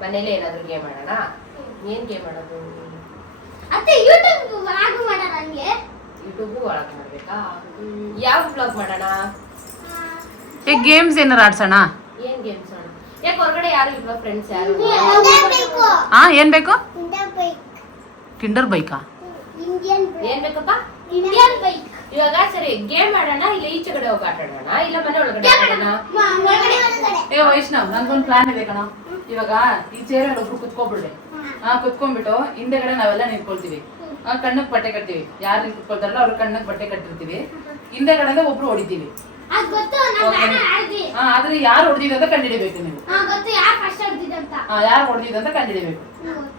ಮನೇಲಿ ಏನಾದ್ರು ಗೇಮ್ ಆಡೋಣ. ಏನ್ ಗೇಮ್ ಆಡೋದು? ಅತ್ತೆ ಯೂಟ್ಯೂಬ್ ವ್ಲಾಗ್ ಮಾಡೋಣ. ನನಗೆ ಯೂಟ್ಯೂಬ್ ವ್ಲಾಗ್ ಮಾಡ್ಬೇಕಾ? ಯಾವ ವ್ಲಾಗ್ ಮಾಡೋಣ? ಗೇಮ್ಸ್ ಏನಾರು ಆಡ್ಸೋಣ. ಏನ್ ಗೇಮ್ಸ್ ಆಡೋಣ? ಯಾಕೆ ಹೊರಗಡೆ ಯಾರು ಇಲ್ವಾ ಫ್ರೆಂಡ್ಸ್ ಯಾರು? ಏನ್ ಬೇಕು? ಕಿಂಡರ್ ಬೈಕಾ? ಏನ್ ಬೇಕಪ್ಪ? Indian bike. ಇವಾಗ ಸರಿ ಗೇಮ್ ಆಡೋಣ, ಇಲ್ಲ ಈಚೆ ಕಡೆ ಹೋಗಿ ಆಟ ಆಡೋಣ, ಇಲ್ಲ ಮನೆ ಒಳಗಡೆ ಆಡೋಣ? ವೈಷ್ಣವ್, ನನ್ಗೊಂದು ಪ್ಲಾನ್ ಇದೆ ಕಣ. ಇವಾಗ ಈ ಚೇರ್ ಒಬ್ರು ಕುತ್ಕೊಬಿಡ್ರಿ. ಕುತ್ಕೊಂಡ್ಬಿಟ್ಟು ಹಿಂದೆಗಡೆ ನಾವೆಲ್ಲ ನಿಂತ್ಕೊಳ್ತೀವಿ. ಕಣ್ಣಕ್ ಬಟ್ಟೆ ಕಟ್ತೀವಿ. ಯಾರು ಕುತ್ಕೊಳ್ತಾರಲ್ಲ ಅವ್ರ ಕಣ್ಣಕ್ ಬಟ್ಟೆ ಕಟ್ಟಿರ್ತೀವಿ. ಹಿಂದೆಗಡೆ ಒಬ್ರು ಹೊಡಿತೀವಿ. ಆದ್ರೆ ಯಾರು ಹೊಡೆದಿದೆ ಅಂತ ಕಂಡಿಡಿಬೇಕು ನೀವು. ಯಾರು ಹೊಡೆದಿದೆ ಅಂತ ಕಂಡಿಡಿಬೇಕು.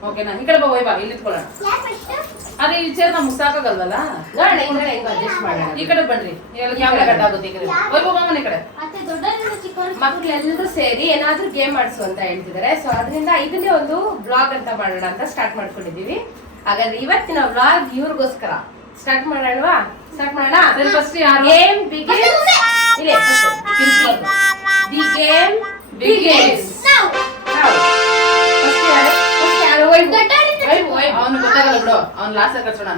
ಓಕೆನಾ? ಈ ಕಡೆ ಬಾ, ಇಲ್ಲಿ ನಿಂತ್ಕೊಳ್ಳೋಣ. ಅದೇ ಈ ಚೇರ್ ನಮ್ಗೆ ಸಾಕಾಗಲ್ವಲ್ಲ, ಈ ಕಡೆ ಬನ್ರಿ. ಕ್ಯಾಮ್ರಾ ಕಟ್ ಆಗುತ್ತೆ. ಈ ಕಡೆ ಈ ಕಡೆ ಮಕ್ಳೆಲ್ಲರೂ ಸೇರಿ ಏನಾದ್ರೂ ಗೇಮ್ ಆಡ್ಸು ಅಂತ ಹೇಳ್ತಿದ್ದಾರೆ. ಸೊ ಅದರಿಂದ ಇದನ್ನೇ ಒಂದು ಬ್ಲಾಗ್ ಅಂತ ಮಾಡೋಣ ಅಂತ ಸ್ಟಾರ್ಟ್ ಮಾಡ್ಕೊಂಡಿದೀವಿ. ಹಾಗಾದ್ರೆ ಇವತ್ತಿನ ಬ್ಲಾಗ್ ಇವ್ರಿಗೋಸ್ಕರ ಸ್ಟಾರ್ಟ್ ಮಾಡೋಣವಾ? ಸ್ಟಾರ್ಟ್ ಮಾಡೋಣ. Game begins. ಇಲ್ಲ, ದಿ ಗೇಮ್ ಬಿಗಿನ್ಸ್. ಅವನು ಗೊತ್ತಾಗಲ್ಲ ಬಿಡು, ಅವ್ನು ಲಾಸ್ಟ್ ಕರ್ಸೋಣ.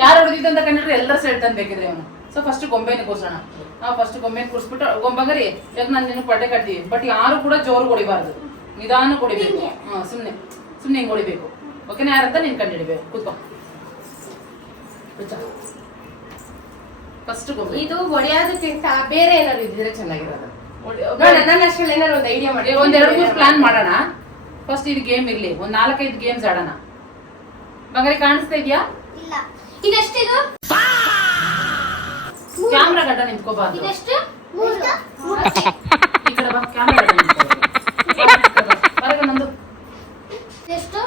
ಯಾರು ಹೊಡೆದಿದ್ದ ಅಂತ ಕಂಡಿದ್ರೆ ಎಲ್ಲರೂ ಸೆಟ್ ಅನ್ಬೇಕಿದ್ರೆ ಅವನು. ಸೊ ಫಸ್ಟ್ ಗೊಂಬೆನ ಕೂರ್ಸೋಣ. ನಾವು ಫಸ್ಟ್ ಗೊಂಬೆನ ಕೂರ್ಸ್ಬಿಟ್ಟು ಗೊಂಬಗರಿ ಯಾಕೆ ನಾನು ನಿನಗೆ ಬಟ್ಟೆ ಕಟ್ತೀವಿ. ಬಟ್ ಯಾರು ಕೂಡ ಜೋರು ಹೊಡಿಬಾರ್ದು, ನಿಧಾನ ಹೊಡಿಬೇಕು. ಸುಮ್ನೆ ಹಿಂಗ್ ಹೊಡಿಬೇಕು. ಓಕೆನಾ? ಯಾರಂತ ನೀನ್ ಕಂಡಿಡಿಬೇಕು. ಕೂತ್ಕೊ. ಫಸ್ಟ್ ಗೊಂಬೆ. ಇದು ಹೊಡೆಯೋದಕ್ಕಿಂತ ಬೇರೆ ಏನಾದ್ರು ಇದ್ರೆ ಚೆನ್ನಾಗಿರೋದು. ನನ್ನ ಅಷ್ಟರಲ್ಲಿ ಏನಾದ್ರು ಒಂದು ಐಡಿಯಾ ಮಾಡಿ, ಒಂದ್ 2-3 ಪ್ಲಾನ್ ಮಾಡೋಣ. ಫಸ್ಟ್ ಇದು ಗೇಮ್ ಇರ್ಲಿ, ಒಂದ್ 4-5 ಗೇಮ್ಸ್ ಆಡೋಣ. ಬಂಗಾರಿ ಕಾಣಿಸ್ತಾ ಇದೆಯಾ? ಇಲ್ಲ. ಇದೆಷ್ಟಿದು? ಕ್ಯಾಮ್ರಾ ಗಡ್ಡ ನಿಂತ್ಕೋಬಾರ್ದು. ಇದೆಷ್ಟು? 3. ಈ ಕಡೆ ಬಾ, ಕ್ಯಾಮ್ರಾ ಗಡ್ಡ ನಿಂತ್ಕೋಬಾರ್ದು. ನಂದು ಇದೆಷ್ಟು?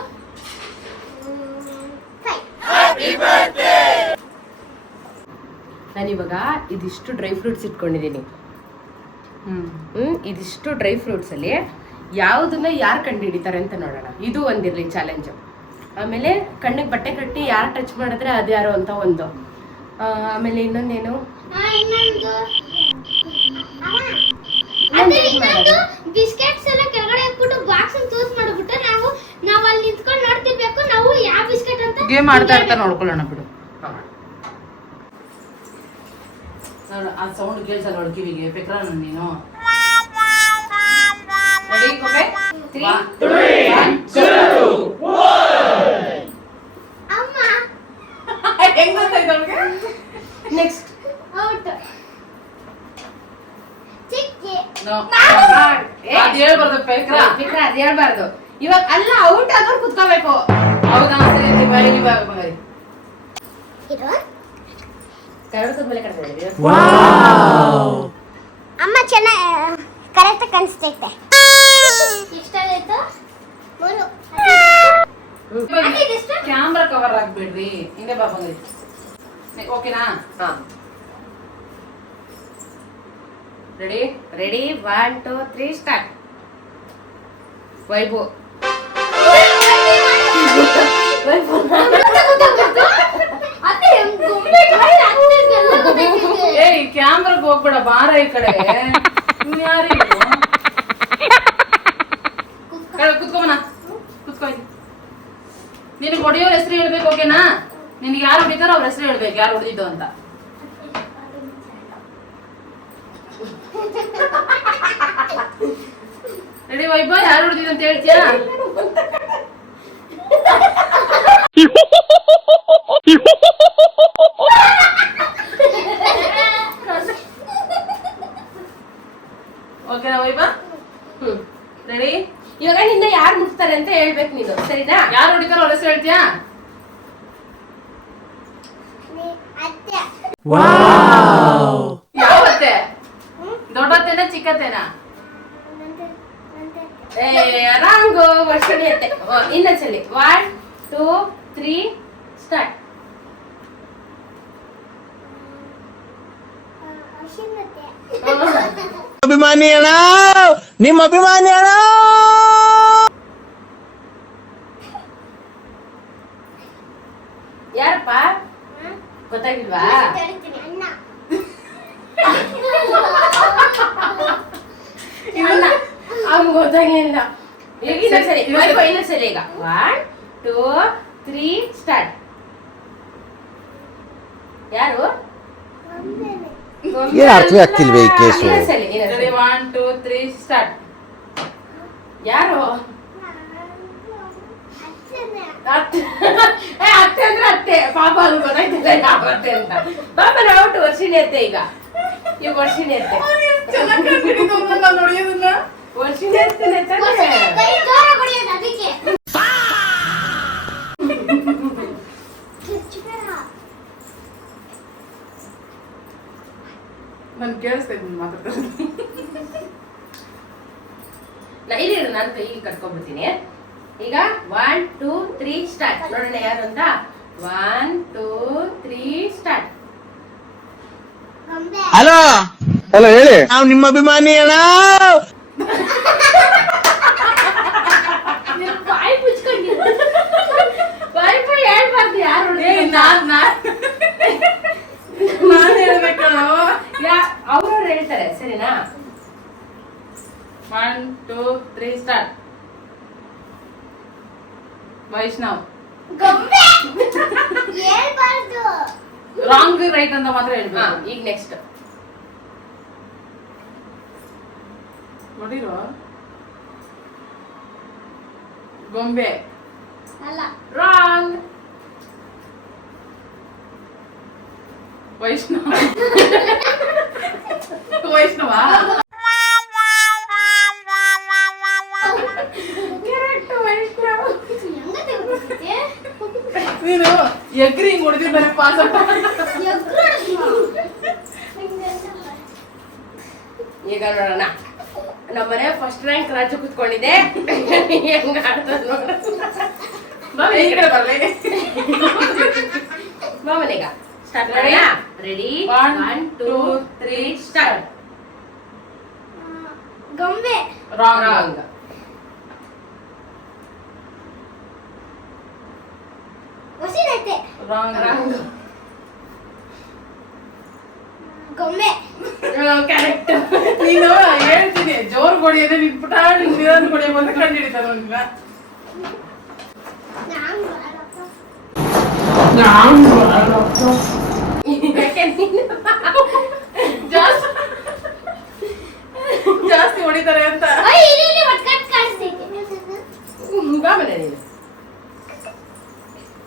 5. ನಾನಿವಾಗ ಇದಿಷ್ಟು ಡ್ರೈ ಫ್ರೂಟ್ಸ್ ಇಟ್ಕೊಂಡಿದ್ದೀನಿ. ಇದಿಷ್ಟು ಡ್ರೈ ಫ್ರೂಟ್ಸ್ ಅಲ್ಲಿ ಯಾವುದನ್ನ ಯಾರು ಕಂಡು ಹಿಡಿತಾರೆ ಅಂತ ನೋಡೋಣ. ಇದು ಒಂದಿರ್ಲಿ ಚಾಲೆಂಜ್. ಆಮೇಲೆ ಕಣ್ಣಿಗೆ ಬಟ್ಟೆ ಕಟ್ಟಿ ಯಾರು ಟಚ್ ಮಾಡಿದ್ರೆ ಅದ್ಯಾರೋ ಅಂತ ಒಂದು. ಆಮೇಲೆ ಇನ್ನೊಂದೇನು, ಬಿಸ್ಕೆಟ್ಸ್ ಎಲ್ಲ ಕೆಳಗಡೆ ಹಾಕ್ಬಿಟ್ಟು ಬಾಕ್ಸ್ ಅನ್ನು ತೂಸ್ ಮಾಡ್ಬಿಟ್ಟು ನಾವು ಅಲ್ಲಿ ನಿಂತ್ಕೊಂಡು ನೋಡ್ತಿರ್ಬೇಕು. ನಾವು ಯಾವ ಬಿಸ್ಕೆಟ್ ಅಂತ ಗೇಮ್ ಆಡ್ತಾ ನೋಡ್ಕೊಳ್ಳೋಣ ಬಿಡು. ಆ ಸೌಂಡ್ ಕೇಳ್ಸಲ್ಲ ಅವಳ ಕಿವಿಗೆ. ಪೆಕ್ರ ನೀನು ರೆಡಿ? ಗೋಪೆ 3, 2, 1. ಅಮ್ಮ ಹೆಂಗ್ ಗೊತ್ತಾಯ್ತು ಅವಳಿಗೆ? Next out. ಚಿಕ್ಕಿ ಅದ್ ಹೇಳ್ಬಾರ್ದು. ಪೆಕ್ರ ಅದ್ ಹೇಳ್ಬಾರ್ದು. ಇವಾಗ ಅಲ್ಲ, ಔಟ್ ಆದವ್ರು ಕುತ್ಕೋಬೇಕು. ಹೌದಾ? ಸರಿ, ಬಂಗಾರಿ ಮೇಲೆ ಕಟ್ಕೊಂಡಿದ್ದೀವಿ. ಅಮ್ಮ ಚೆನ್ನಾಗಿ ಕರೆಕ್ಟ್ ಕಾಣಿಸ್ತೈತೆ. ಎಷ್ಟಾಯ್ತು? 3. ಕ್ಯಾಮ್ರಾ ಕವರ್ ಆಗ್ಬೇಡ್ರಿ. ಹಿಂದೆ ಬಾ ಬಂಗಾರಿ. ಓಕೆನಾ? Ready 1, 2, 3 start. ವೈಭವ್ ಏಯ್, ಕ್ಯಾಮ್ರಾಗ ಹೋಗ್ಬೇಡ, ಬಾರ ಈ ಕಡೆ. ಯಾರು ಕುತ್ಕೋಮನ, ಕುತ್ಕೋ. ನಿನಗೆ ಹೊಡೆಯೋರ್ ಹೆಸರು ಹೇಳ್ಬೇಕು. ಓಕೆನಾ? ನಿನ್ಗೆ ಯಾರು ಹೊಡಿತಾರೋ ಅವ್ರ ಹೆಸರು ಹೇಳ್ಬೇಕು, ಯಾರು ಹೊಡೆದಿದ್ದು ಅಂತ. ರೆಡಿ ವೈಭವ್? ಯಾರು ಹೊಡೆದಿದ್ದು ಅಂತ ಹೇಳ್ತೀಯಾ? ಓಕೆನಾ ವೈಭವ್? ರೆಡಿ? ಇವಾಗ ನಿನ್ನ ಯಾರು ಮುಟ್ತಾರೆ ಅಂತ ಹೇಳ್ಬೇಕು ನೀನು, ಸರಿನಾ? ಯಾರು ಹೊಡಿತಾರೋ ಅವ್ರ ಹೆಸರು ಹೇಳ್ತೀಯಾ? ಯಾವತ್ತೆ? ದೊಡ್ಡತ್ತೇನ ಚಿಕ್ಕತ್ತೇನಾ? ರಾಂಗು ವರ್ಷಣಿ ಅತ್ತೆ. ಇನ್ನೊಂದ್ಸಲಿ 1, 2, 3 ಸ್ಟಾರ್ಟ್. ಅಭಿಮಾನಿ ಅಣ್ಣ, ನಿಮ್ಮ ಅಭಿಮಾನಿ ಅಣ್ಣ. ಯಾರಪ್ಪ ಗೊತ್ತಾಗಿಲ್ವಾ? ಅಣ್ಣ ಅವ್ನು ಗೊತ್ತಾಗಿಲ್ಲ. ಈಗ ಸರಿ ಇನ್ನೊಂದ್ ಸರಿ ಈಗ 1 2 3 ಸ್ಟಾರ್ಟ್. ಯಾರು? ಏನ್ ಅರ್ಥವೇ ಆಗ್ತಿಲ್ವೇ ಈ ಕೇಸು? ಸರಿ 1 2 3 ಸ್ಟಾರ್ಟ್. ಯಾರು? ಅತ್ತೆ ಅಂದ್ರೆ ಅತ್ತೆ. ಪಾಪ ಅದು ಗೊತ್ತಾಯ್ತಿಲ್ಲ ಯಾವ ಅತ್ತೆ ಅಂತ. ಪಾಪ ನಾವು ವರ್ಷಿಣಿ ಅತ್ತೆ. ಈಗ ವರ್ಷಿಣಿ ಅತ್ತೆ. ವರ್ಷಿಣಿ ಅತ್ತೆನೆ ತಾನೇ? ಕೈ ಜೋರಾಗಿ ಹೊಡೆಯೋದು ಅದಕ್ಕೆ. ನನ್ ಕೇಳಿಸ್ತಾ ಇದ್ದೀನಿ ಮಾತಾಡ್ತಾರೆ. ಇಲ್ಲಿ ನಾನು ಕೈ ಕಟ್ಕೊಂಡ್ಬಿಡ್ತೀನಿ. ಈಗ 1 2 3 ಸ್ಟಾರ್ಟ್. ನೋಡೋಣ ಯಾರು ಅಂತ. 1 2 3 ಸ್ಟಾರ್ಟ್. ಹಲೋ ಹಲೋ ಹೇಳಿ. ನಾವು ನಿಮ್ಮ ಅಭಿಮಾನಿ ಅಣ್ಣ. ಬಾಯಿ ಮುಚ್ಕೊಂಡಿರು. ಬಾಯ್ ಹೇಳ್ಬಾರ್ದು. ಯಾರು ನಾನ್ ಹೇಳ್ಬೇಕಣ. ಅವ್ರವ್ರು ಹೇಳ್ತಾರೆ ಸರಿನಾ? 1 2 3 ಸ್ಟಾರ್ಟ್. ವೈಷ್ಣವ್. ಗೊಂಬೆ ಹೇಳ್ಬಾರ್ದು. ರಾಂಗ್ ರೈಟ್ ಅಂತ ಮಾತ್ರ ಹೇಳ್ಬೇಕು. ಈಗ ನೆಕ್ಸ್ಟ್ ನೋಡಿರೋ ಗೊಂಬೆ. ಅಲ್ಲ ರಾಂಗ್. ವೈಷ್ಣವ. ವೈಷ್ಣವ ಕರೆಕ್ಟ್. ವೈಷ್ಣವ್. ಹೆಂಗ ತೆಗ್ದ್ಬಿಡ್ತಿದ್ದೆ? ನೀನು ಎಗ್ರಿ ಹಿಂಗ್ ಹೊಡೆದಿದ್ದಾನೆ ಪಾಸ್ ಅಂತ. ಎಗ್ರು ಹೊಡೆದ್ನು. ಈಗ ನೋಡೋಣ. ನಮ್ಮನೆ ಫಸ್ಟ್ ರ್ಯಾಂಕ್ ರಾಜು ಕುತ್ಕೊಂಡಿದೆ. ಹೆಂಗ ಆಡ್ತದ ನೋಡ. ಈ ಕಡೆ ಬರ್ಲಿ. ಮಾಮನೆಗ ಸ್ಟಾರ್ಟ್ ಮಾಡೋಣ. Ready 1 2 3 start. ಗೊಂಬೆ ರಾಂಗ್. ಹೊಸಿದೈತೆ. ರಾಂಗ್. ಗೊಂಬೆ ಕರೆಕ್ಟ್. ನೀನು ಹೇಳ್ತೀನಿ ಜೋರ್ ಹೊಡಿಯೋದೇ ನಿನ್ ಪುಟ ನಿನ್ ಹೊಡಿಯೋ ಬಂದು ಕಂಡು ಹಿಡಿತಾರ ನಿನ್ನ. ಜಾಸ್ತಿ ಹೊಡಿತಾರೆ ಅಂತ. ಇಲ್ಲಿ ಒಟ್ಕಟ್ ಕಾಣಿಸ್ತೈತೆ. ಮಾಮನೆ ನೀನು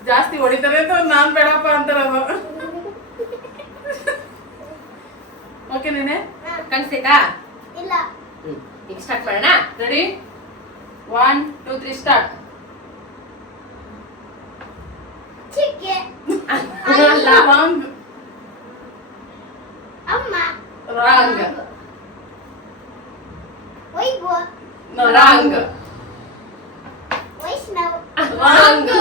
ಜಾಸ್ತಿ ಹೊಡಿತಾರೆ ಅಂತ ನಾನ್ ಬೇಡಪ್ಪ ಅಂತಾರದು. ಓಕೆ ನೀನೆ ಕಾಣಿಸ್ತೈತಾ? ಇಲ್ಲ ಈಗ ಸ್ಟಾರ್ಟ್ ಮಾಡೋಣ. Ready 1 2 3 start. ಚಿಕ್ಕೆ ರಾಂಗ್. ಅಮ್ಮ wrong. Vaibhav wrong. Vaishnav wrong.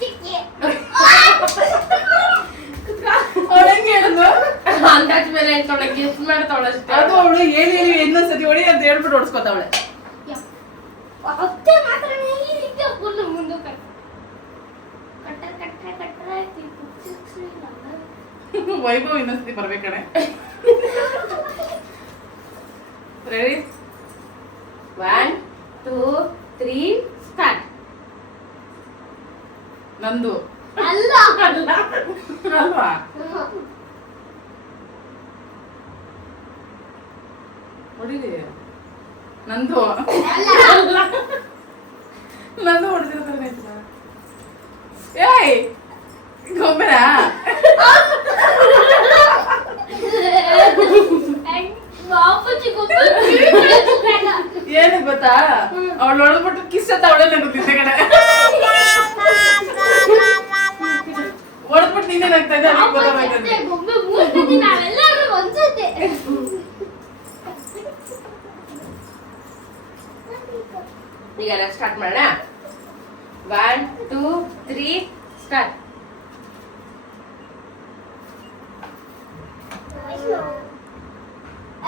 ಚಿಕ್ಕೆ ಅವ್ಳು ಹೆಂಗೆ ಹೇಳಿದ್ಲು? ಅಂದಾಜ್ ಮೇಲೆ ಹೇಳ್ತಾಳೆ, ಗೆಸ್ ಮಾಡ್ತಾವಳಷ್ಟೇ. ಅದು ಅವಳು ಹೇಳಿ ಹೇಳಿ ಇನ್ನೊಂದ್ಸತಿ ಹೊಡಿ ಅಂತ ಹೇಳ್ಬಿಟ್ಟು ಹೊಡ್ಸ್ಕೊತಾವಳೆ. ಅತ್ತೆ ಮಾತ್ರ ಹೀಗೆ ಫುಲ್ ಮುಂದಕ್ಕೆ ಕಟ್ಟ ವೈಭವ್ ಇನ್ನೊಂದ್ಸತಿ ಬರ್ಬೇಕಣೆ. Ready 1 2 3 start. ನಂದು ಅಲ್ಲ ಅಲ್ವಾ? ಹೊಡಿರಿ. ನಂದು ನಂದು ಹೊಡೆದಿರ್ತಾರೆ. ಏಯ್ ಗೊಂಬೆನಾ? ಏನು ಗೊತ್ತಾ, ಅವಳು ಹೊಡೆದ್ಬಿಟ್ಟು ಕಿಸ್ ಅಂತ ಅವಳೇ ನಗುತ್ತಿದ್ದೆ ಕಡೆ. ಹೊಡೆದ್ಬಿಟ್ಟು ನೀನೇ ನಗ್ತಾ ಇದ್ದೆ. ಅವ್ಳಿಗೆ ಗೊತ್ತಾಗ್ತದೆ. ಗೊಂಬೆ ಮೂರ್ತಿ ನಾವೆಲ್ಲರೂ ಒಂದ್ಸತ್ತೆ. ಈಗ ಸ್ಟಾರ್ಟ್ ಮಾಡೋಣ. 1 2 3 ಸ್ಟಾರ್ಟ್.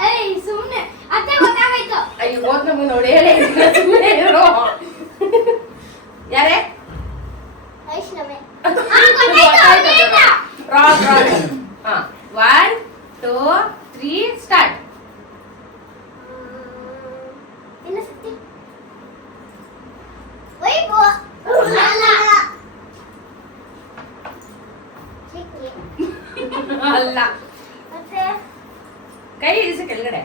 ಏಯ್ ಸುಮ್ನೆ ಅತ್ತೆ ಗೊತ್ತಾಗೋಯ್ತು. ಅಯ್ಯೋ ಓದ್ ನಮಗೆ ನೋಡಿ ಹೇಳಿ ಸುಮ್ಮನೆ ಇರೋ. ಯಾರೇ ವೈಷ್ಣವಿ. Wrong 1 2 3 start. ಇನ್ನೊಂದ್ಸತಿ. ವೈಭವ. ಅಲ್ಲ. ಚಿಕ್ಕಿ. ಅಲ್ಲ, ಮತ್ತೆ ಕೈ ಇಳಿಸಿ ಕೆಳಗಡೆ.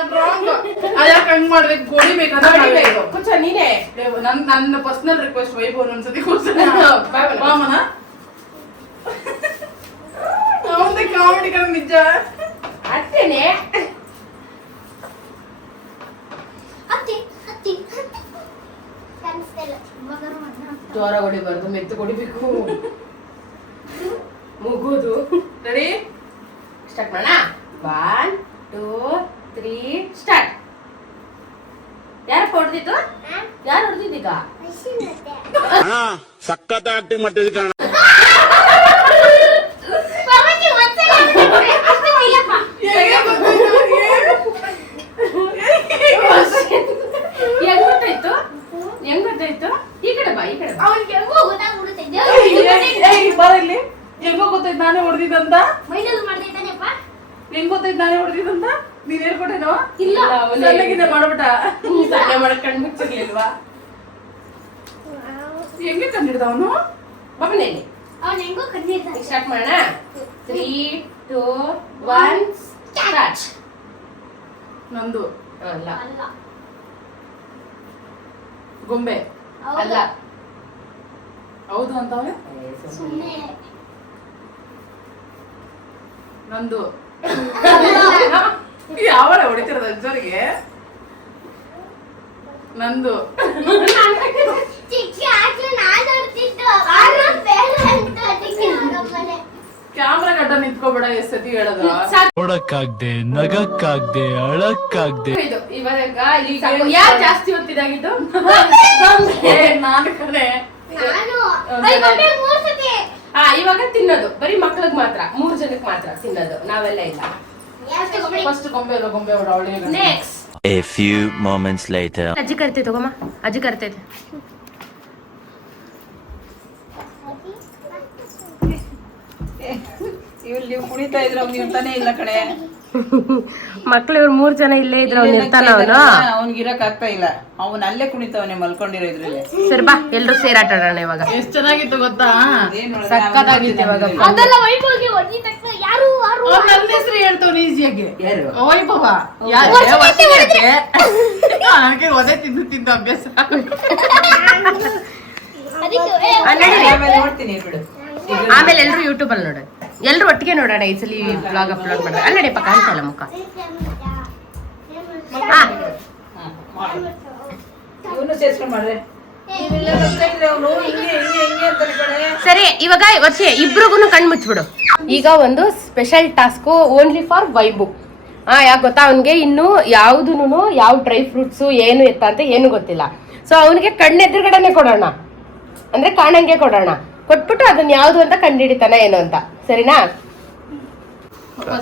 ಅಮ್ಮ ಅಮ್ಮ ಯಾಕೆ ಹಂಗ್ ಮಾಡ್ಬೇಕು? ಹೊಡಿಬೇಕಾದ್ರೆ ಹೊಡಿಬೇಕು. ಕುಚ್ಚ ನೀನೇ. ನನ್ನ ಪರ್ಸನಲ್ ರಿಕ್ವೆಸ್ಟ್ ವೈಭವ್ ಒಂದ್ಸತಿ ಕೂರ್ಸೋಣ. ಬಾಮನ ಅವನದೇ ಕಾಮಿಡಿ ಕಣ ನಿಜ. ಅತ್ತೇನೆ ಅತ್ತಿ ಅತ್ತಿ ಕಾಣಿಸ್ತಿಲ್ಲ. ಮಗರು ಜ್ವರ ಹೊಡಿಬಾರ್ದು, ಮೆತ್ತು ಹೊಡಿಬೇಕು. ಮುಗುದು. ರೆಡಿ ಸ್ಟಾರ್ಟ್ ಮಾಡೋಣ. 1 2 3 ಸ್ಟಾರ್ಟ್. ಯಾರು ಹೊಡೆದಿದ್ದು? ಯಾರು ಹೊಡೆದಿದ್ದೀಗ? ವೈಷ್ಣವಿ. ಸಖತ್ ಆಕ್ಟಿಂಗ್ ಮಾಡ್ತಿದ್ದೆ ಕಣ. ಪರವಾಗಿ ಒಂದ್ಸಲ ಅಷ್ಟೇ ಇಲ್ಲಪ್ಪ. ಹೆಂಗ್ ಗೊತ್ತಾಯ್ತು? ಹೆಂಗ್ ಗೊತ್ತಾಯ್ತು? ಈ ಕಡೆ ಬಾ, ಈ ಕಡೆ ಬಾ. ಅವನಿಗೆ ಹೆಂಗೋ ಗೊತ್ತಾಗ್ಬಿಡುತ್ತೆ. ಬರಲಿ. ಹೆಂಗೋ ಗೊತ್ತಾಯ್ತು ನಾನೇ ಹೊಡೆದಿದ್ದಂತ? ಮೈನಲ್ಲಿ ಮಾಡ್ತಿದ್ದಾನೆಪ್ಪ. ಹೆಂಗ್ ಗೊತ್ತಾಯ್ತು ನಾನೇ ಹೊಡೆದಿದ್ದಂತ? ನೀನ್ ಹೇಳ್ಕೊಟ್ಟೇನೋ? ಇಲ್ಲ. ಸಣ್ಣಗಿಂದ ಮಾಡ್ಬಿಟ್ಟ. ಸಣ್ಣ ಮಾಡಕ್ ಮುಚ್ಚಿರ್ಲಿಲ್ವಾ? ಹೆಂಗೆ ಕಂಡಿಡ್ದ ಅವನು? ಮಗನೇಲಿ ಅವನು ಹೆಂಗೋ ಕಣ್ಣಿರ್ತಾನೆ. ಸ್ಟಾರ್ಟ್ ಮಾಡೋಣ. 3 2 1 ಸ್ಟಾರ್ಟ್. ನಂದು ಅಲ್ಲ, ಅಲ್ಲ. ಗೊಂಬೆ ಅಲ್ಲ. ಹೌದು ಅಂತವೇ. ಸುಮ್ಮನೆ ನಂದು ಯಾವಾಗ ಹೊಡಿತಿರೋದು ಅಜ್ಜರಿಗೆ? ನಂದು ಚಿಕ್ಕ ಆಚೆ ನಾನು ಹೊಡ್ತಿದ್ದು. ಆರು ಬೇಡ ಅಂತ ಅದಕ್ಕೆ ನಮ್ಮನೆ. ಕ್ಯಾಮ್ರಾ ಗಡ್ಡ ನಿಂತ್ಕೋಬೇಡ. ಎಷ್ಟ್ ಸತಿ ಹೇಳೋದು? ನೋಡಕ್ಕಾಗ್ದೆ ನಗಕ್ಕಾಗ್ದೆ ಅಳಕ್ಕಾಗ್ದೆ ಇದು ಇವಾಗ ಈಗ ಯಾರು ಜಾಸ್ತಿ ಹೊತ್ತಿದಾಗಿದ್ದು? ನಾನು ಕಣೆ. ನಾನು ಅಲ್ಲಿ ಗೊಂಬೆ 3 ಸತಿ. ಇವಾಗ ತಿನ್ನೋದು ಬರೀ ಮಕ್ಳಿಗೆ ಮಾತ್ರ, 3 ಜನಕ್ಕೆ ಮಾತ್ರ ತಿನ್ನೋದು, ನಾವೆಲ್ಲ ಇಲ್ಲ. ಯಾಕೆ ಗೊಂಬೆ? ಫಸ್ಟ್ ಗೊಂಬೆ ಅಲ್ಲ, ಗೊಂಬೆ ಹೊಡ ಅವಳಿಗೆ. Next A few moments later. ಅಜ್ಜಿ ಕರಿತೈತೆ ಹೋಗಮ್ಮ, ಅಜ್ಜಿ ಕರಿತೈತೆ. ಇವ್ರು ನೀವು ಕುಣಿತಾ ಇದ್ರೆ ಅವ್ನು ಇರ್ತಾನೆ ಇಲ್ಲ ಕಣೆ. ಮಕ್ಳು ಇವ್ರು 3 ಜನ ಇಲ್ಲೇ ಇದ್ರೆ ಅವ್ನು ಇರ್ತಾನ ಅವನು. ಅವ್ನಿಗೆ ಇರಕ್ ಆಗ್ತಾ ಇಲ್ಲ. ಅವನ್ ಅಲ್ಲೇ ಕುಣಿತಾವನೆ ಮಲ್ಕೊಂಡಿರೋ ಇದ್ರಲ್ಲಿ. ಸರಿ ಬಾ ಎಲ್ರು ಸೇರಾಟ ಆಡೋಣ ಇವಾಗ. ಎಷ್ಟ್ ಚೆನ್ನಾಗಿತ್ತು ಗೊತ್ತಾ? ಸಕ್ಕತ್ತಾಗಿತ್ತು ಇವಾಗ. ಅದೆಲ್ಲ ವೈಭವ್ಗೆ ಹೊಡಿ ತಕ್ಷಣ ಯಾರು ಯಾರು ಅವ್ನ್ ನನ್ನ ಹೆಸರು ಹೇಳ್ತಾವ್ನು ಈಸಿಯಾಗಿ. ಯಾರು? ವೈಭವ. ನನಗೆ ಒದೆ ತಿಂದು ತಿಂದು ಅಭ್ಯಾಸ. ಅದಕ್ಕೆ ಆಮೇಲೆ ನೋಡ್ತೀನಿ ಬಿಡು. ಆಮೇಲೆ ಎಲ್ರು ಯೂಟ್ಯೂಬ್ ಅಲ್ಲಿ ನೋಡ, ಎಲ್ರು ಒಟ್ಟಿಗೆ ನೋಡೋಣ ಈ ಸಲ ಬ್ಲಾಗ್ ಅಪ್ಲೋಡ್ ಮಾಡೋಣ. ಅಲ್ಲಿ ನಡಿಯಪ್ಪ, ಕಾಣ್ತಾ ಇಲ್ಲ ಮುಖ. ಇವನು ಸೇರ್ಸ್ಕೊಂಡ್ ಮಾಡ್ರೆ ಇವೆಲ್ಲ ಬರ್ತಾ ಇದ್ರೆ ಅವನು ಹಿಂಗೆ ಹಿಂಗೆ ಹಿಂಗೆ ಅಂತಾನೆ ಕಣೆ. ಸರಿ ಇವಾಗ ವರ್ಷ ಇಬ್ರಿಗೂ ಕಣ್ ಮುಚ್ಬಿಡು. ಈಗ ಒಂದು special task only for vibe. ಯಾಕೆ ಗೊತ್ತಾ, ಅವನಿಗೆ ಇನ್ನು ಯಾವ್ದೂನು ಯಾವ ಡ್ರೈ ಫ್ರೂಟ್ಸು ಏನು ಎತ್ತ ಅಂತ ಏನು ಗೊತ್ತಿಲ್ಲ. ಸೊ ಅವನಿಗೆ ಕಣ್ಣೆದುರುಗಡೆನೆ ಕೊಡೋಣ, ಅಂದ್ರೆ ಕಾಣಂಗೆ ಕೊಡೋಣ. ಕೊಟ್ಬಿಟ್ಟು ಅದನ್ನ ಯಾವ್ದು ಅಂತ ಕಂಡುಹಿಡಿತಾನ ಏನು ಅಂತ. ಸರಿನಾ?